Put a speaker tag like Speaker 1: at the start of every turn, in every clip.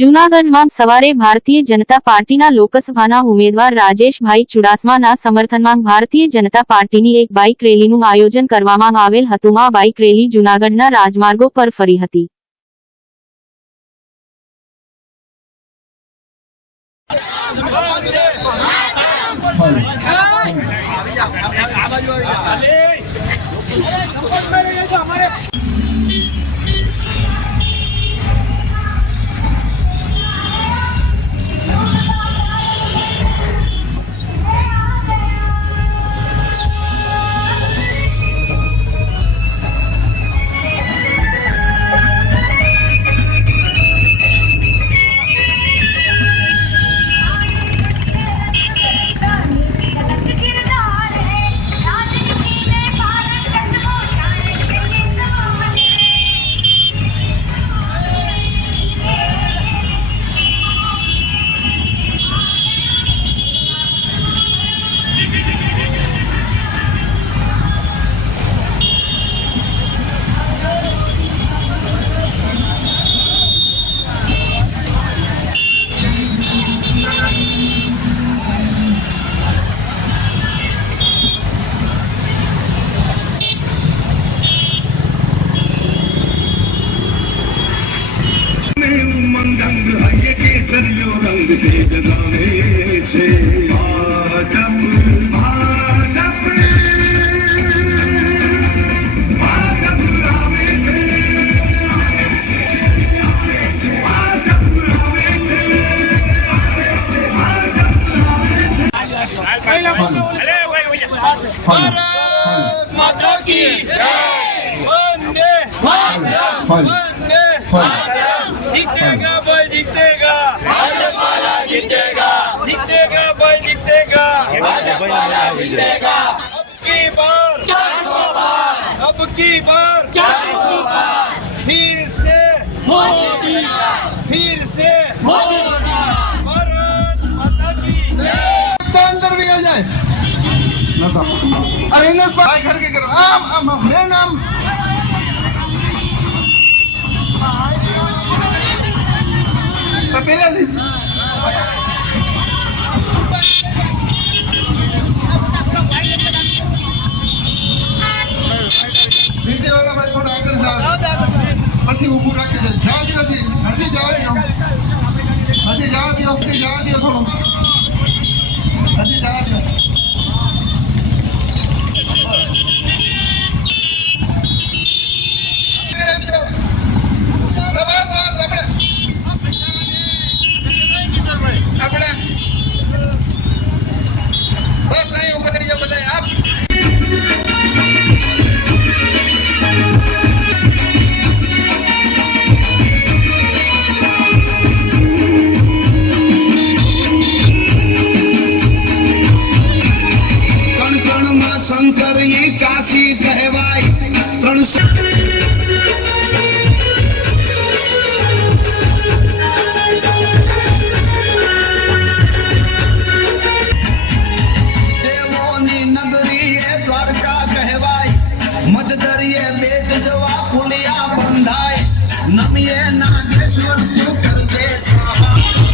Speaker 1: જૂનાગઢમાં સવારે ભારતીય જનતા પાર્ટીના લોકસભાના ઉમેદવાર રાજેશભાઈ ચુડાસમાના સમર્થનમાં ભારતીય જનતા પાર્ટીની એક બાઇક રેલીનું આયોજન કરવામાં આવેલ હતું. આ બાઇક રેલી જૂનાગઢના રાજમાર્ગો પર ફરી હતી.
Speaker 2: આ उमंग रंग
Speaker 3: के सर जो रंग दे जगा जीतेगा भाई जीतेगा। भाजपा जीतेगा। जीतेगा भाई जीतेगा। भाजपा जीतेगा। अब की बार। चार सौ बार। अब की बार। चार सौ बार। फिर से। मोदी फिर से। मोदी भारत माता की
Speaker 4: अंदर भी आ जाए। अरे भाई घर के करो आम आम मेरा नाम મેન આમ તો પેલા ની નીચે વાળા ભાઈ થોડા આગળ જાઓ પછી ઊભું રાખી દે જવા દો હજી હજી જવા દો હજી જવા દો હજી જવા દો થોડું
Speaker 2: નમીએ નાગેશ્વર તું કરજે સહાય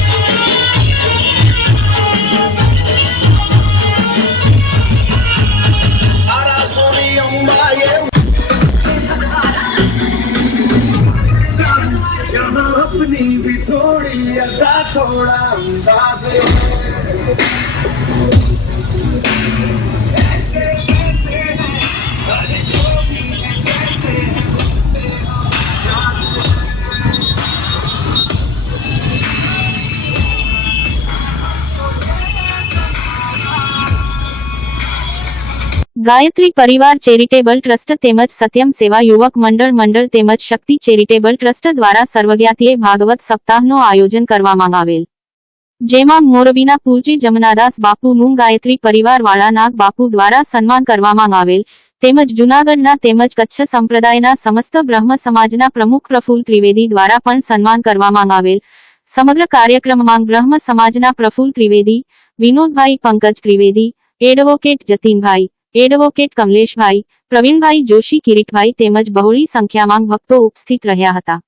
Speaker 1: ગાયત્રી પરિવાર ચેરિટેબલ ટ્રસ્ટ તેમજ સત્યમ સેવા યુવક મંડળ મંડળ તેમજ શક્તિ ચેરિટેબલ ટ્રસ્ટ દ્વારા સર્વજ્ઞાતીય ભાગવત સપ્તાહનું આયોજન કરવામાં આવેલ. જેમાં મોરબીના પૂજી જમનાદાસ બાપુનું ગાયત્રી પરિવાર વાળા નાગ બાપુ દ્વારા સન્માન કરવામાં આવેલ તેમજ જૂનાગઢના તેમજ કચ્છ સંપ્રદાયના સમસ્ત બ્રહ્મ સમાજના પ્રમુખ પ્રફુલ ત્રિવેદી દ્વારા પણ સન્માન કરવામાં આવેલ. સમગ્ર કાર્યક્રમમાં બ્રહ્મ સમાજના પ્રફુલ ત્રિવેદી, વિનોદભાઈ પંકજ ત્રિવેદી, એડવોકેટ જતીનભાઈ
Speaker 5: एडवोकेट कमलेश भाई प्रवीण भाई जोशी किरीट भाई बहुत संख्या में भक्त उपस्थित रहा था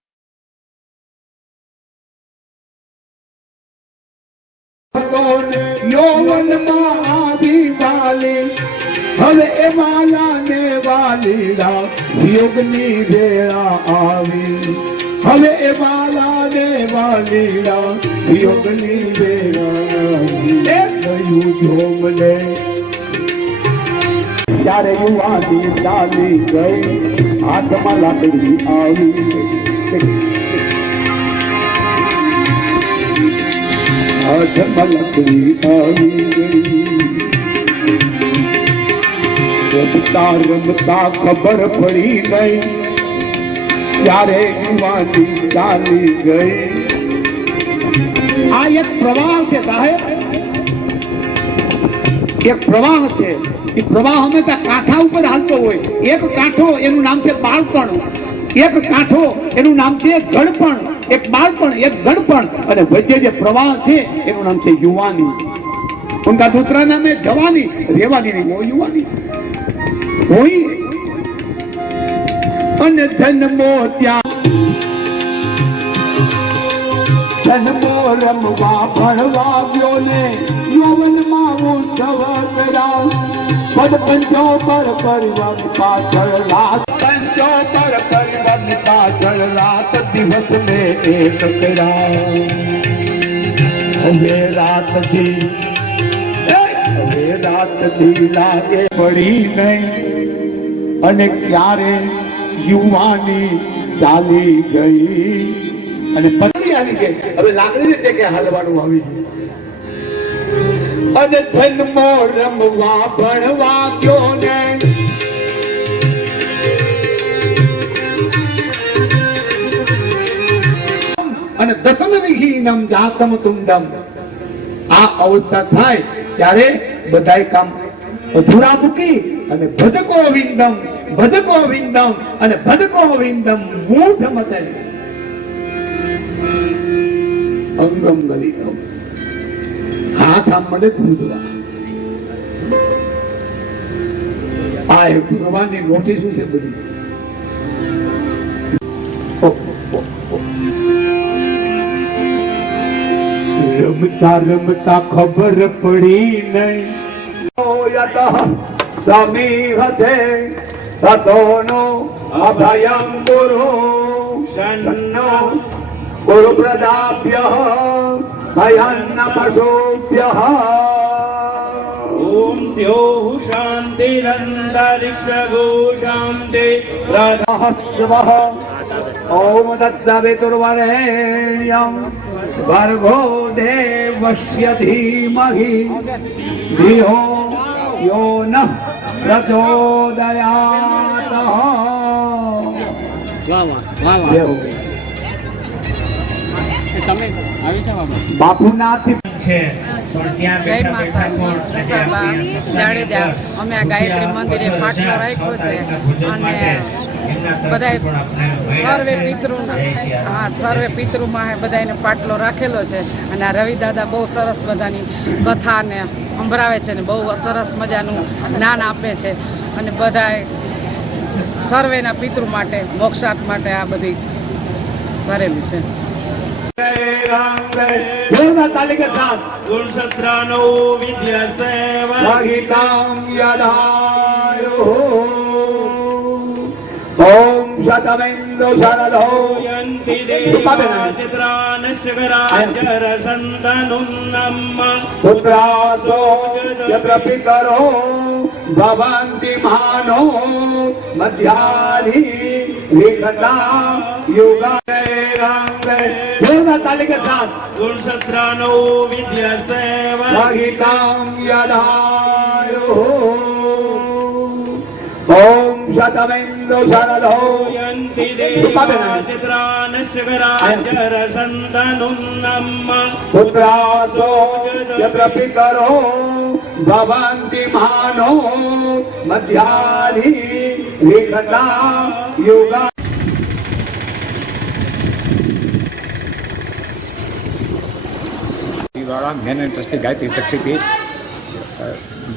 Speaker 5: ત્યારે યુવાની ચાલી ગઈ. હાથમાં લાકડી આવી. હાથમાં લાકડી આવી ગઈ. રમતા રમતા ખબર પડી ગઈ. ત્યારે યુવાની ચાલી ગઈ. આ એક પ્રવાહ છે સાહેબ. એક પ્રવાહ છે. એ પ્રવાહ હંમેશા કાંઠા ઉપર હાલતો હોય. એક કાંઠો એનું નામ છે બાળપણ. એક કાંઠો એનું નામ છે ગળપણ એક બાળપણ, એક ગળપણ અને વચ્ચે જે પ્રવાહ છે, એનું નામ છે યુવાની. ઉનકા દૂસરા નામે જવાની, રેવાની નહીં હોય યુવાની. હોય અને જન્મો ત્યાં. જન્મો રમવા, ભણવા ગયો ને યવનમાં ઉત્સવ કરાવ પદ પંચો પર પરિવર્ત પાછળ રાત. પંચો પર પરિવર્ત પાછળ રાત દિવસ ને એક કરાવ હવે રાત દી હવે રાત દી લાગે પડી નહીં. અને ક્યારે યુવાની ચાલી ગઈ? અને પત્ની આવી ગઈ હવે લાકડી રીતે કે હાલવાનું આવી અને જન્મો રમવા ભણવા ગયો ને. અને દસન વિહીનમ જાતમ તુંડમ. આ અવસ્થા થાય ત્યારે બધાય કામ અધૂરા મૂકી અને ભજકો વિંદમ ભજકો વિંદમ અને ભજકો વિંદમ મૂઢ મતે અંગમ કરી હાથ કામ મને ધૂંધવા આ ભગવાનની નોટિસ છે બધી. રમતા રમતા ખબર પડી નહીં. સ્વામી હથે તતોનો અભયં ગુરુ શન્નો ગુરુ પ્રદાભ્ય भयान्न
Speaker 3: पशुभ्यः ॐ द्योः शान्तिरन्तरिक्षगो
Speaker 5: शान्ति शिवः ॐ दत्तवितुर्वरेण्यम् भर्गो देवस्य धीमहि धियो यो नः प्रचोदयातः
Speaker 6: वाह वाह वाह
Speaker 7: જય માતાજી મુસાફા
Speaker 6: આપણે આ
Speaker 7: જાડેજા અમે આ ગાયત્રી મંદિરે પાટલો રાખ્યો છે અને બધાય સર્વે પિતૃ હા સર્વે પિતૃમાં બધાને પાટલો રાખેલો છે અને આ રવિ દાદા બહુ સરસ બધાની કથાને સંભળાવે છે ને બહુ સરસ મજાનું જ્ઞાન આપે છે અને બધાય સર્વેના પિતૃ માટે મોક્ષાર્થ માટે આ બધી ભરેલું છે.
Speaker 5: જોરદાર તાલી કે સાથ
Speaker 3: ગુણશસ્ત્રાનો વિદ્યાસેવા
Speaker 5: વહિતામ યદાયો ઓમ શતમેન્દુ શરદો
Speaker 3: યન્તિ દેવા भवन्ति ગરાજરસંતનુન્નમ્મ
Speaker 5: પુત્રાસો યત્ર પિતરો ભવન્તિ માનો મધ્યાની વિકટા યુગા રંગ જોરદાર તાલી કે સાથ
Speaker 3: पुत्रासो વિદ્યાસેવા
Speaker 5: વહિતામ भवन्ति ઓમ શતમેન્દુ શરદો
Speaker 3: યન્તિ
Speaker 8: દ્વારા man and trustee Gayatri Shaktipeeth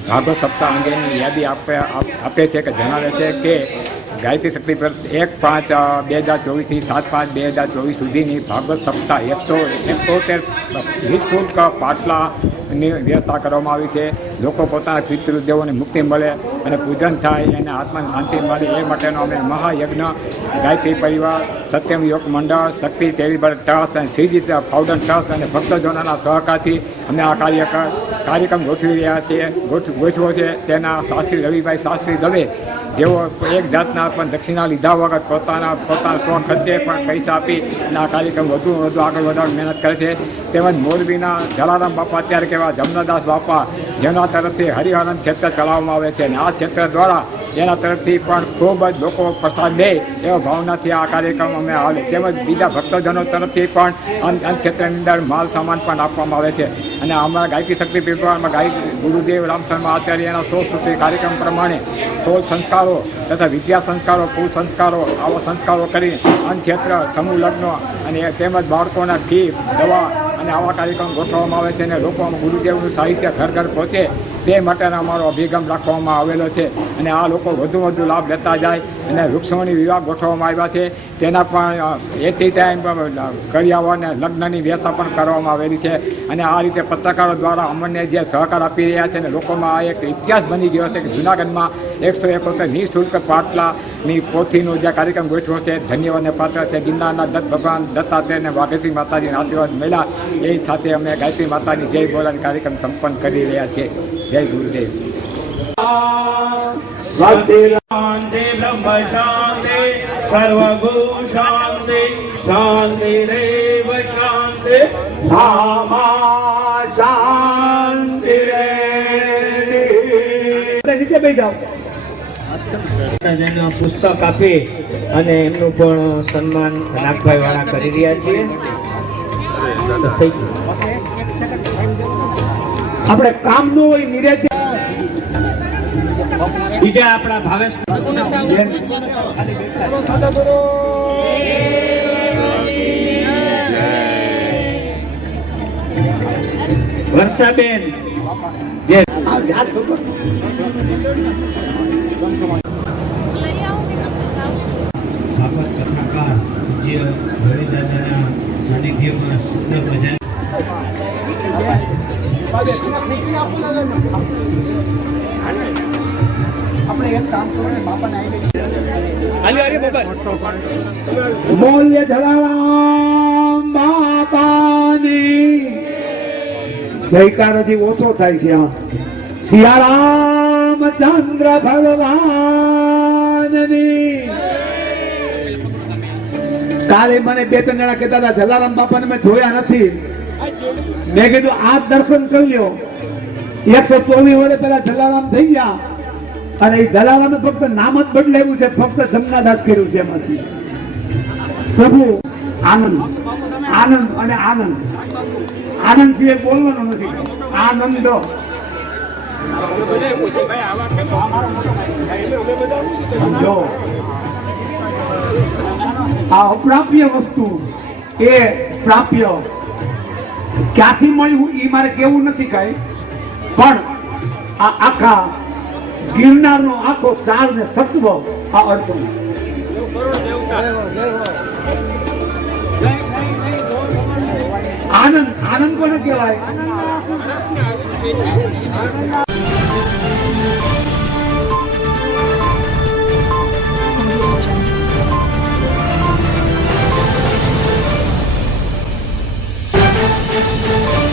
Speaker 8: Bhagavat સપ્તાહ અંગેની યાદી આપે આપે છે કે જણાવે છે કે ગાયત્રી શક્તિ ટ્રસ્ટ એક પાંચ બે હજાર ચોવીસથી સાત પાંચ, બે હજાર ચોવીસ સુધીની ભાગવત સપ્તાહ એકસો એકોતેર નિઃશુલ્ક પાટલાની વ્યવસ્થા કરવામાં આવી છે. લોકો પોતાના પિતૃદેવોને મુક્તિ મળે અને પૂજન થાય, એને આત્માને શાંતિ મળે. એ માટેનો અમે મહાયજ્ઞ, ગાયત્રી પરિવાર, સત્યમ યોગ મંડળ, શક્તિ ચેરિટેબલ ટ્રસ્ટ અને શ્રીજી ફાઉન્ડન ટ્રસ્ટ અને ભક્તજનોના સહકારથી અમે આ કાર્ય કાર્યક્રમ ગોઠવી રહ્યા છીએ. ગોઠવો છે. તેના શાસ્ત્રી રવિભાઈ શાસ્ત્રી દવે જેઓ એક જાતના પણ દક્ષિણા લીધા વગર પોતાના પોતાના સ્વ ખર્ચે પણ પૈસા આપી આ કાર્યક્રમ વધુ વધુ આગળ વધારવા મહેનત કરે છે. તેમજ મોરબીના જલારામ બાપા અત્યારે કહેવા જમનાદાસ બાપા, જેના તરફથી હરિહરન ક્ષેત્ર ચલાવવામાં આવે છે. અને આ ક્ષેત્ર દ્વારા એના તરફથી પણ ખૂબ જ લોકો પ્રસાદ લે એવા ભાવનાથી આ કાર્યક્રમ અમે આવે તેમજ બીજા ભક્તજનો તરફથી પણ ક્ષેત્રની અંદર માલ સામાન પણ આપવામાં આવે છે. અને અમારા ગાયકી શક્તિ પીપળમાં ગાય ગુરુદેવ રામશર્મા આચાર્યના સો સૂત્રી કાર્યક્રમ પ્રમાણે સોળ સંસ્કારો તથા વિદ્યા સંસ્કારો કુલ સંસ્કારો, આવા સંસ્કારો કરી અન ક્ષેત્ર, સમૂહ લગ્નો અને તેમજ બાળકોના ફી દવા અને આવા કાર્યક્રમ ગોઠવવામાં આવે છે અને લોકોમાં ગુરુદેવનું સાહિત્ય ઘર ઘર પહોંચે તે માટેનો અમારો અભિગમ રાખવામાં આવેલો છે. અને આ લોકો વધુ વધુ લાભ લેતા જાય અને વૃક્ષોની વિવાહ ગોઠવવામાં આવ્યા છે. તેના પણ એટી ટાઈમ કર્યાઓ અને લગ્નની વ્યવસ્થા પણ કરવામાં આવેલી છે. અને આ રીતે પત્રકારો દ્વારા અમને જે સહકાર આપી રહ્યા છે અને લોકોમાં આ એક ઇતિહાસ બની ગયો છે કે જૂનાગઢમાં એકસો એકોતેર નિઃશુલ્ક પાટલાની પોથીનો જે કાર્યક્રમ ગોઠવ્યો છે ધન્યવાદને પાત્ર છે ગિરનારના દત્ત ભગવાન દત્તાત્રેય અને વાઘેશ્વરી માતાજીના આશીર્વાદ મળ્યા. એ સાથે અમે ગાયત્રી માતાની જય બોલાન કાર્યક્રમ સંપન્ન કરી રહ્યા છીએ જય ગુરુદેવ.
Speaker 3: શાંતિ બ્રહ્મ શાંતિ સર્વગુ શાંતિ શાંતિ રેવ શાંતિ.
Speaker 5: નીચે બેસી જાઓ.
Speaker 6: પુસ્તક આપી અને એમનું પણ સન્માન નાગભાઈ વાળા કરી રહ્યા છીએ.
Speaker 5: આપણે કામનું હોય નિરેત.
Speaker 6: બીજા આપણા ભાવેશ. વર્ષાબેન ભાગવત પૂજ્ય રવિદાદાના સાનિધ્યમાં સુંદર ભજન.
Speaker 5: બોલ્ય જલારામ બાપાની હજી ઓછો થાય છે શિયારામ ચંદ્ર ભગવાનની કાલે મને બે ત્રણ જણા કહેતા હતા, જલારામ બાપાને મેં જોયા નથી. મેં કીધું, આ દર્શન કરી લ્યો. એકસો ચોવીસ વર્ષ પેલા જલારામ થઈ ગયા. અને એ જલારામે ફક્ત નામ જ બદલાવ્યું છે, ફક્ત જમનાદાસ કર્યું છે એમાંથી. પ્રભુ, આનંદ આનંદ અને આનંદ. આનંદથી બોલવાનો નથી. આનંદ. જો. આ અપ્રાપ્ય વસ્તુ એ પ્રાપ્ય. ક્યાંથી મળ્યું એ મારે કેવું નથી કાંઈ. પણ આ આખા ગિરનારનો આખો સાર ને સત્વ આ અર્પણ આનંદ આનંદ કોને કહેવાય? Música